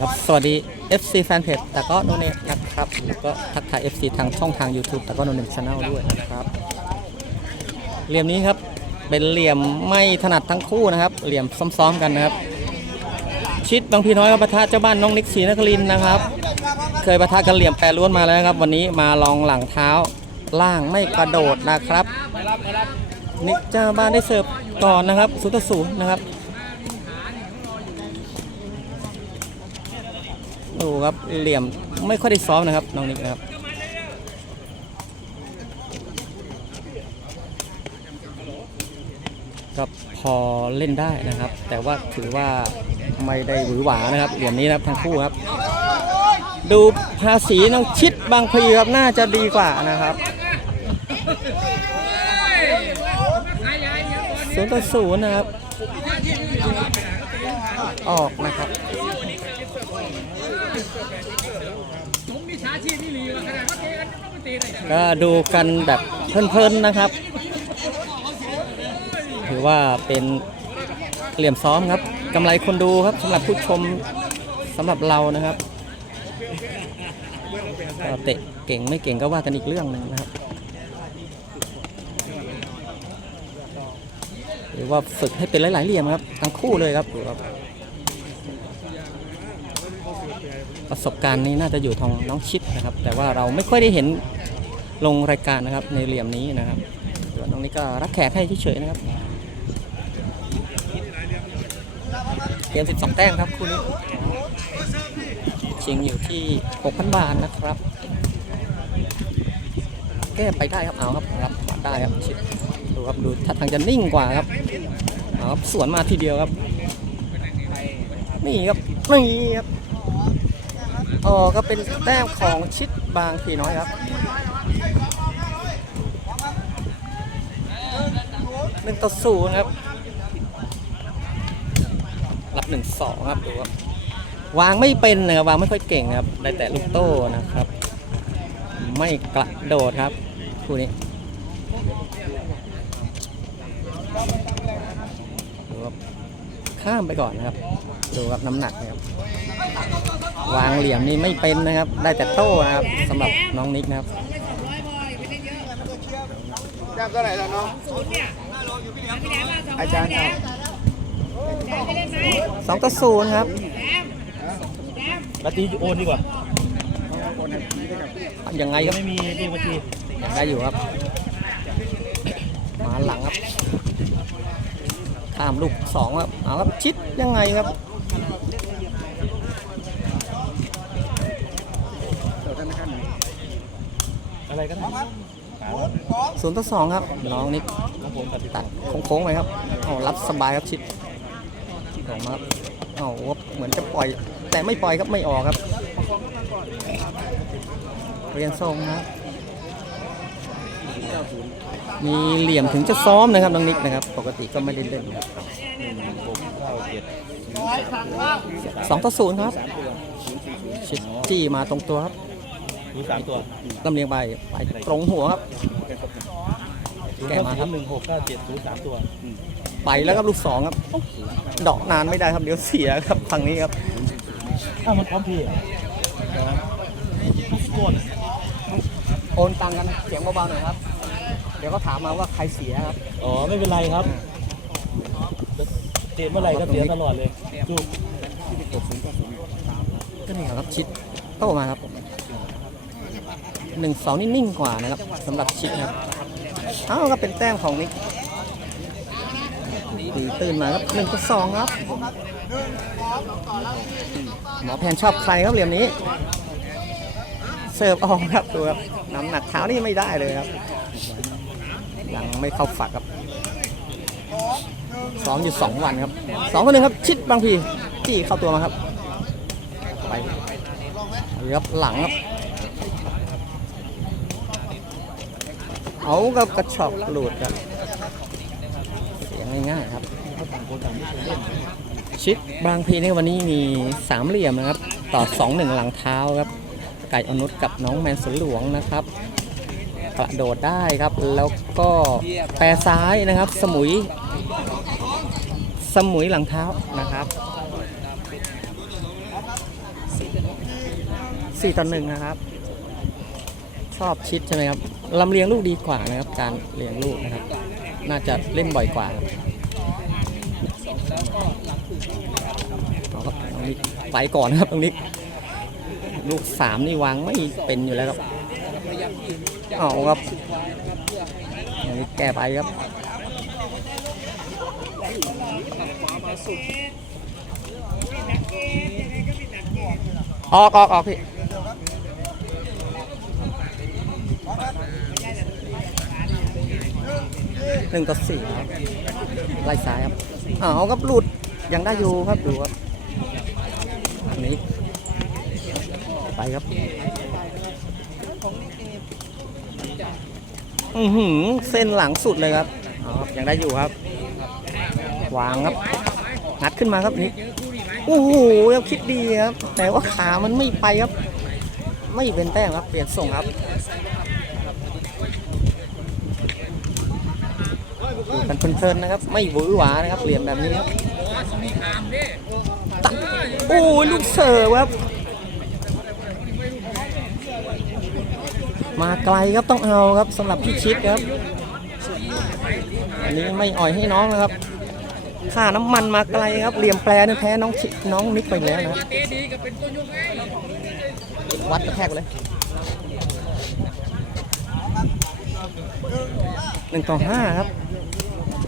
ครับ สวัสดี FC แฟนเพจแต่ก็โนเนนะครับแล้วก็ทักทาย FC ทางช่องทาง YouTube แต่ก็โนเนช Channel ด้วยนะครับ เหลี่ยมนี้ครับ เป็นเหลี่ยมไม่ถนัดทั้งคู่นะครับ เหลี่ยมซ้อมๆกันนะครับ ชิดบางพีน้อยกับปะทะเจ้าบ้านน้องนิกศรีนครินนะครับ เคยประทะกันเหลี่ยมแปรล้วนมาแล้วครับ วันนี้มาลองหลังเท้าล่างไม่กระโดดนะครับนิกเจ้าบ้านได้เสิร์ฟก่อนนะครับศูนย์ต่อศูนย์นะครับ ดูครับเหลี่ยมไม่ค่อยได้ซ้อมนะครับน้องนิกนะครับก็พอเล่นได้นะครับ แต่ว่าถือว่าไม่ได้หวือหวานะครับ เหลี่ยมนี้นะครับทั้งคู่ครับ ดูภาษีน้องชิดบางพลีครับน่าจะดีกว่านะครับศูนย์ต่อศูนย์นะครับ ออกนะครับ ก็ดูกันแบบเพลินๆนะครับ ถือว่าเป็นเหลี่ยมซ้อมครับกำไรคนดูครับสำหรับผู้ชมสำหรับเรานะครับก็เตะเก่งไม่เก่งก็ว่ากันอีกเรื่องหนึ่งนะครับหรือว่าฝึกให้เป็นหลายๆเหลี่ยมครับทั้งคู่เลยครับประสบการณ์นี้น่าจะอยู่ทางน้องชิดนะครับ แต่ว่าเราไม่ค่อยได้เห็น ลงรายการนะครับในเหลี่ยมนี้นะครับส่วนน้องนี้ก็รับแขกให้เฉยๆนะครับเกม12 แต้มครับคู่นี้ชิงอยู่ที่ 6,000 บาทนะครับ แก้ไปได้ครับเอาครับรับได้ครับดดูครับดูท่าทางจะนิ่งกว่าครับเอาครับสวนมาทีเดียวครับนี่ครับนี่ครับอ๋อก็เป็นแต้มของชิดบางพีน้อยครับ นึ่งต่อศูนย์ครับ รับหนึ่งสองครับดูครับวางไม่เป็นนะครับวางไม่ค่อยเก่งครับได้แต่ลูกโต้นะครับ ไม่กระโดดครับคู่นี้ดูครับข้ามไปก่อนนะครับ ดูครับน้ำหนักนะครับ วางเหลี่ยมนี่ไม่เป็นนะครับ ได้แต่โต้นะครับสำหรับน้องนิกนะครับ แจ้งเท่าไหร่แล้วน้อง อาจารย์ครับสองต่อศูนย์ครับบัตรีโอนดีกว่ายังไงครับไม่มีเลขบัญชียังได้อยู่ครับ มาหลังครับข้ามลูกสองครับเอาครับชิดยังไงครับอะไรก็ได้ ศูนย์ต่อสองครับ น้องนิกครับผมตัดตัดโค้งๆไปครับเอารับสบายครับชิดออกมาครับเอาครับเหมือนจะปล่อย แต่ไม่ปล่อยครับไม่ออกครับ เรียนทรงนะครับมีเหลี่ยมถึงจะซ้อมนะครับน้องนิกนะครับ ปกติก็ไม่ได้เล่นครับหกเก้าเจ็ดสองต่อศูนย์ครับชิดจี้มาตรงตัวครับรู้สามตัวลำเลียงไปไปตรงหัวครับ แกะมาครับหนึ่งหกเก้าเจ็ดศูนย์สามตัวไปแล้วครับลูกสองครับดอกนานไม่ได้ครับเดี๋ยวเสียครับฝั่งนี้ครับอ้าวมันพร้อมเพย์เหรอทุกคนโอนตังกันเสียงเบาๆหน่อยครับ เดี๋ยวก็ถามมาว่าใครเสียครับ อ๋อไม่เป็นไรครับเตะเมื่อไหร่ก็เสียตลอดเลยจูบก็นี่ครับชิดโต้มาครับ หนึ่งสองนี่นิ่งกว่านะครับสำหรับชิดนะครับเอ้าก็เป็นแต้มของนิกตีตื่นมาครับหนึ่งต่อสองครับหมอแพนชอบใครครับเหลี่ยมนี้ เสิร์ฟออกครับดูครับน้ำหนักเท้านี่ไม่ได้เลยครับ ยังไม่เข้าฝักครับซ้อมอยู่สองวันครับสองคนหนึ่งครับ ชิดบางพีจี้เข้าตัวมาครับไปครับหลังครับ เอากับกระชอกหลุดครับเสียงง่ายๆครับ ชิดบางพีในวันนี้มีสามเหลี่ยมนะครับ ต่อสองหนึ่งหลังเท้าครับ ไก่อนุชกับน้องแมนสนหลวงนะครับกระโดดได้ครับ แล้วก็แปรซ้ายนะครับ สมุย สมุยหลังเท้านะครับสี่ต่อหนึ่งนะครับ ชอบชิดใช่ไหมครับลำเลียงลูกดีกว่านะครับ การเลี้ยงลูกนะครับ น่าจะเล่นบ่อยกว่าครับเอาครับตรงนี้ไปก่อนนะครับตรงนี้ ลูกสามนี่วางไม่เป็นอยู่แล้วครับเอาครับตรงนี้แก้ไปครับออกออกออกพี่ หนึ่งต่อสี่ครับไล่ซ้ายครับเอาครับหลุดยังได้อยู่ครับดูครับอันนี้ไปครับอือหือเส้นหลังสุดเลยครับอาครับยังได้อยู่ครับ วางครับงัดขึ้นมาครับนี่โอ้โหยังคิดดีครับ แต่ว่าขามันไม่ไปครับ ไม่เป็นแต้มครับ เปลี่ยนส่งครับดูกัน เพลินๆนะครับ ไม่หวือหวานะครับเหลี่ยมแบบนี้ครับตัดโอ้ยลูกเสิร์ฟครับ มาไกลครับต้องเอาครับสำหรับพี่ชิดครับอันนี้ไม่อ่อยให้น้องนะครับค่าน้ำมันมาไกลครับเหลี่ยมแปรนี่แพ้น้องชิน้องนิกไปแล้วนะวัดกระแทกเลยหนึ่งต่อห้าครับ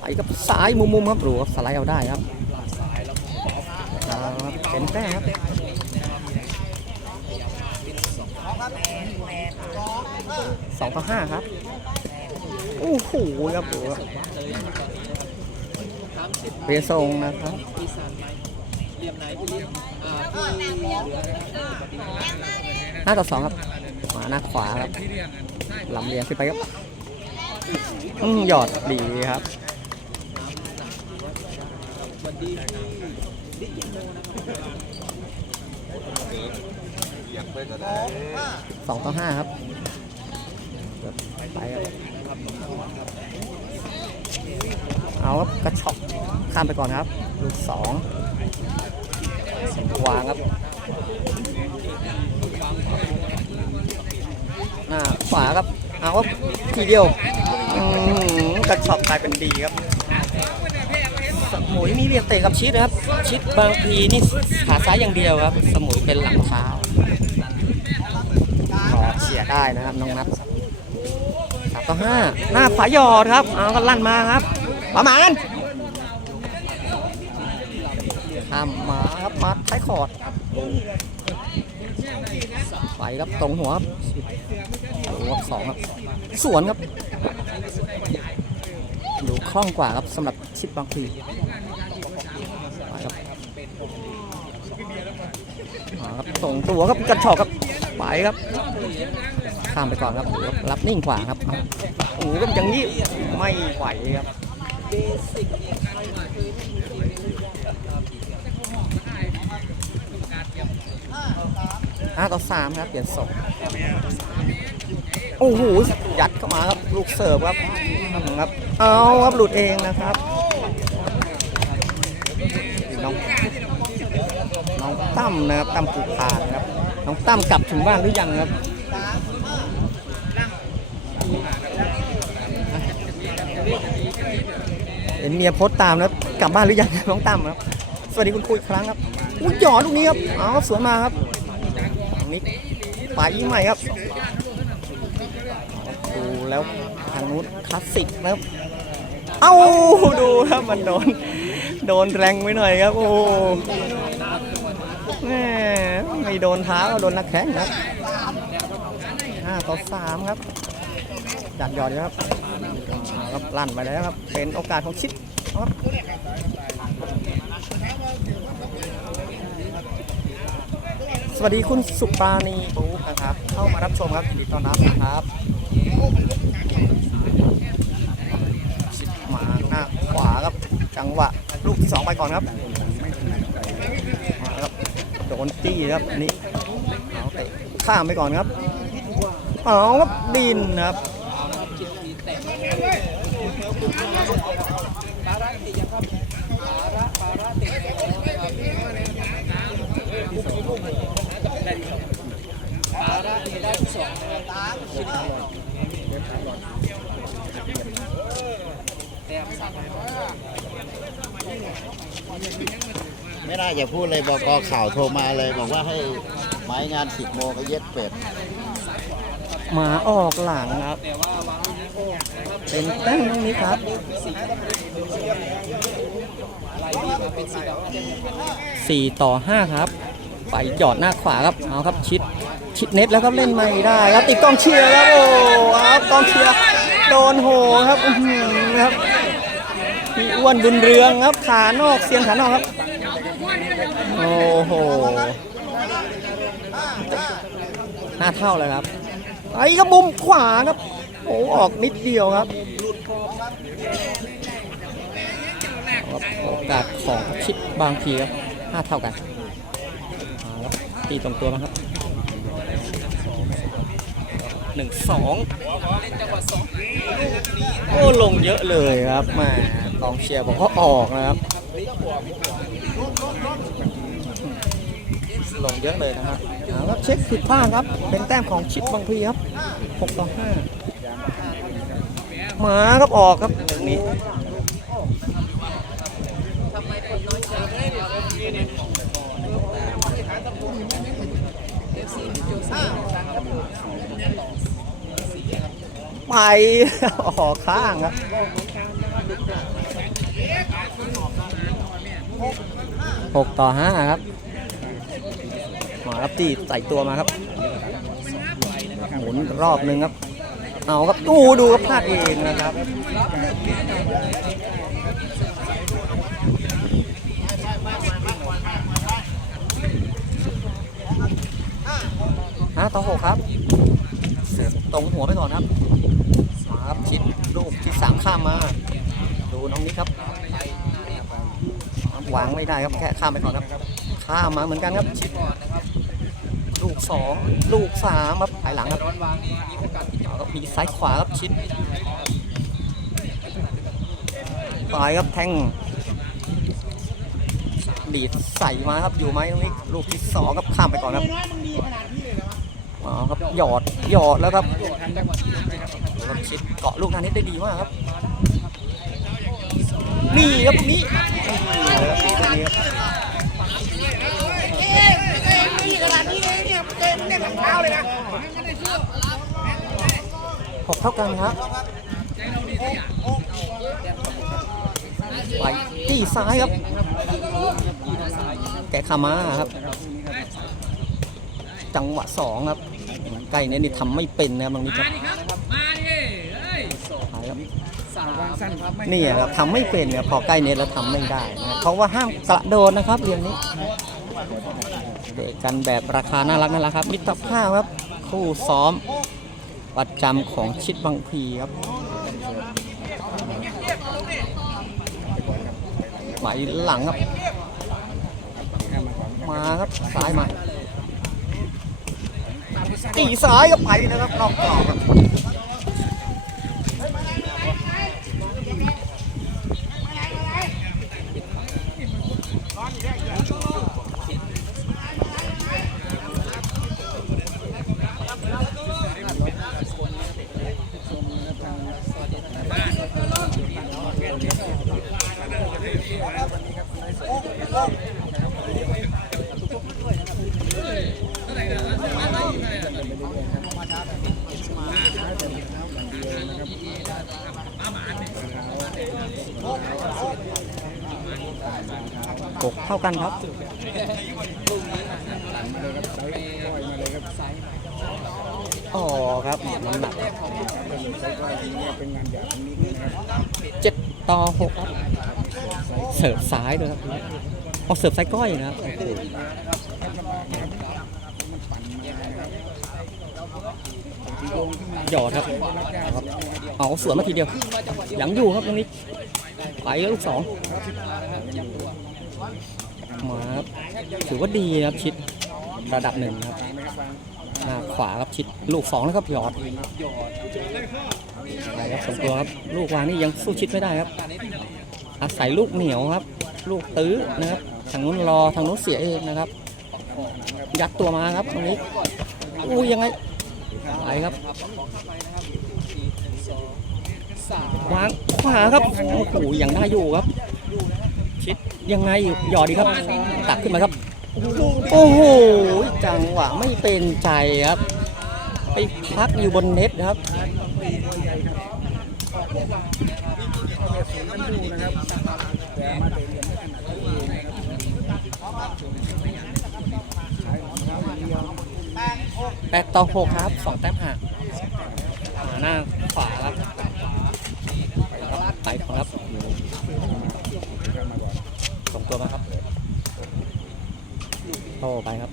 ไปกับสายมุมๆครับดูครับสไลด์เอาได้ครับเอาครับเป็นแต้ครับสองต่อห้าครับโอ้โหครับดูครับเรียทรงนะครับหน้าต่อสองครับมาหน้าขวาครับลำเลียงขึ้นไปครับอืมหยอดดีครับ สองต่อห้าครับไปครับเอาครับกระชอกข้ามไปก่อนครับ ลูกสองวางครับหน้าขวาครับ เอาครับทีเดียวกระชอกกลายเป็นดีครับ มุยนี่เรียกเตะกับชิดนะครับ ชิดบางทีนี่ขาซ้ายอย่างเดียวครับ สมุยเป็นหลังเท้าขอเฉียได้นะครับน้องนัทสามต่อห้าหน้าขวาหยอดครับเอาก็ลั่นมาครับ ประมาณข้ามมาครับมาท้ายคอร์ดไปครับตรงหัวครับหัวสองครับ สวนครับดูคล่องกว่าครับสำหรับชิปบางที มาครับตรงตัวครับกระชอกครับไปครับ ข้ามไปก่อนครับรับนิ่งกว่าครับโอ้โหก็อย่างนี้ไม่ไหวครับห้าต่อสามครับเปลี่ยนศพโอ้โหยัดเข้ามาครับลูกเสิร์ฟครับครับเอาครับหลุดเองนะครับ ตั้มนะครับตั้มปูพานครับน้องตั้มกลับถึงบ้านหรือยังครับเห็นเมียโพสต์ตามแล้วกลับบ้านหรือยังน้องตั้มครับ สวัสดีคุณครูอีกครั้งครับอุ้ยหยอดลูกนี้ครับเอาสวนมาครับทางนี้ปลายยิงใหม่ครับดูแล้วทางนู้นคลาสสิกนะครับเอ้าดูครับมันโดนโดนแรงไว้หน่อยครับ โอ้ แม่ไม่โดนเท้าก็โดนนักแข้งครับห้าต่อสามครับ จัดยอดอยู่ครับครับลั่นไปแล้วครับ เป็นโอกาสของชิดครับสวัสดีคุณสุปราณีปุ๊กนะครับ เข้ามารับชมครับยินดีต้อนรับนะครับชิดมาหน้าขวาครับ จังหวะลูกที่สองไปก่อนครับ โดนจี้ครับนี่เอาเตะข้ามไปก่อนครับเอาครับดินครับแต่ ไม่น่าจะพูดเลยบอกกข่าวโทรมาเลย บอกว่าให้หมายงานสิบโมงก็เย็ดเป็ดหมาออกหลังครับ เป็นแต้มตรงนี้ครับสี่ต่อห้าครับ ไปหยอดหน้าขวาครับ เอาครับชิด ชิดเน็ตแล้วครับเล่นไม่ได้ครับติดกองเชียร์ครับโอ้ครับกองเชียร์โดนโหครับอื้อหือครับพี่อ้วนบุญเรืองครับขานอกเสียงขานอกครับ โอ้โหหน้าเท่าเลยครับไอ้ครับมุมขวาครับโอ้ออกนิดเดียวครับครับโอกาสของชิดบางทีครับห้าเท่ากันตีตรงตัวมั้งครับหนึ่งสองโอ้ลงเยอะเลยครับแหมกองเชียร์บอกว่าออกนะครับ ลงเยอะเลยนะครับเอาครับเช็คผิดพลาดครับ เป็นแต้มของชิดบางพีครับ6ต่อ5หมาครับออกครับตรงนี้ไปออกข้างครับ 6 ต่อ 5 ครับหมาครับตีใส่ตัวมาครับ หมุนรอบหนึ่งครับ เอาครับดูดูครับพลาดเองนะครับห้าต่อหกครับตรงหัวไปก่อนครับมาครับชิดลูกที่สามข้ามมา ดูน้องนี้ครับ วางไม่ได้ครับแค่ข้ามไปก่อนครับ ข้ามมาเหมือนกันครับชิดลูกสองลูกสามครับภายหลังครับเอาครับมีซ้ายขวาครับชิดปลายครับแทงดีดใส่มาครับอยู่ไหมตรงนี้ลูกที่สองครับข้ามไปก่อนครับเอาครับหยอดหยอดแล้วครับครับชิดเกาะลูกนั้นนี้ได้ดีมากครับ นี่ครับตรงนี้หกเท่ากันครับไปที่ซ้ายครับ แกะขามาครับ จังหวะสองครับใกล้เนี่ยนี่ทำไม่เป็นนะครับบางทีครับไปครับ นี่ครับทำไม่เป็นครับพอใกล้เน็ตแล้วทำไม่ได้นะเพราะว่าห้ามกระโดดนะครับเรียนนี้เด็กกันแบบราคาน่ารักน่ารักครับมิตรภาพครับคู่ซ้อมประจำของชิดบางพีครับไหลหลังครับมาครับซ้ายมาตีซ้ายก็ไปนะครับนอกกรอบครับ กกเท่ากันครับอ๋อครับน้ำหนักเจ็ดต่อหกครับเสิร์ฟซ้ายด้วยครับเอาเสิร์ฟซ้ายก้อยนะครับหยอดครับเอาครับเอาสวนมาทีเดียวยังอยู่ครับตรงนี้ไปลูกสองมาครับถือว่าดีนะครับชิดระดับหนึ่งครับหน้าขวาครับชิดลูกสองแล้วครับหยอดไปครับสองตัวครับลูกวางนี่ยังสู้ชิดไม่ได้ครับ อาศัยลูกเหนียวครับ ลูกตื้อนะครับทางนู้นรอทางนู้นเสียเองนะครับ ยัดตัวมาครับตรงนี้อู้ยังไงไปครับวางขวาครับโอ้โหยังได้อยู่ครับ ชิดยังไงหยอดดีครับ ตักขึ้นมาครับ โอ้โหจังหวะไม่เป็นใจครับ ไปพักอยู่บนเน็ตครับ นะครับแปดต่อหกครับสองแต้มห่างหาหน้าขวาครับไปครับส่งตัวมาครับโต้ไปครับ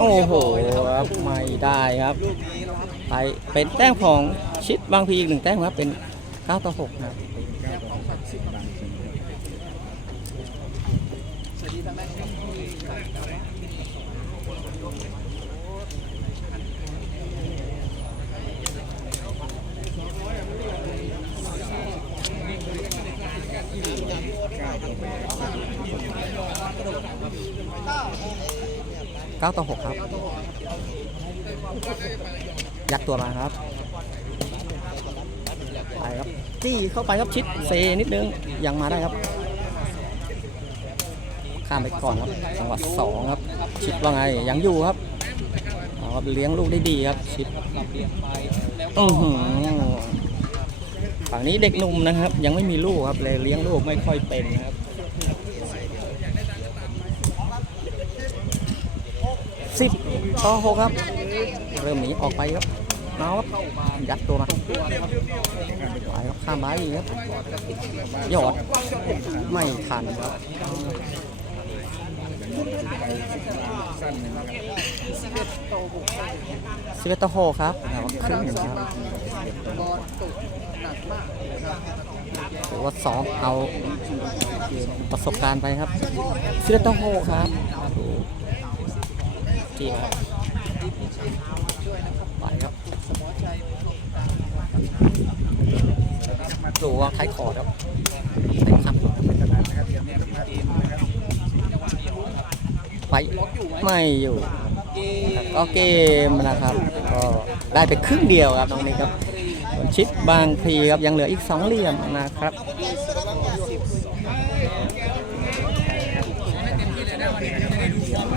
โอ้โหครับไม่ได้ครับ ไปเป็นแต้มของชิดบางพีอีกหนึ่งแต้มครับเป็น 9 ต่อ6ครับ9ต่อ6ครับ ยัดตัวมาครับไปครับจี้เข้าไปครับชิดเซนิดนึงยังมาได้ครับข้ามไปก่อนครับจังหวะสองครับ ชิดว่าไงยังอยู่ครับเอาครับเลี้ยงลูกได้ดีครับ ชิดอือหือฝั่งนี้เด็กหนุ่มนะครับ ยังไม่มีลูกครับเลยเลี้ยงลูกไม่ค่อยเป็นนะครับสิบต่อหกครับ ริ่มหนีออกไปครับเอาครับยัดตัวมาไปครับข้ามไม้อีกครับยอดไม่ทันครับสิเอ็ดต่อหกครับแต่ว่าครึ่งหนึ่งครับหรือว่าสองเอาประสบการณ์ไปครับสิเอ็ดต่อหกครับจีครับ ไปครับดูว่าท้ายคอร์ดครับเต็มขับไปไม่อยู่ก็เกมนะครับก็ได้ไปครึ่งเดียวครับน้องนี่ครับชิดบางพีครับยังเหลืออีกสองเหลี่ยมนะครับ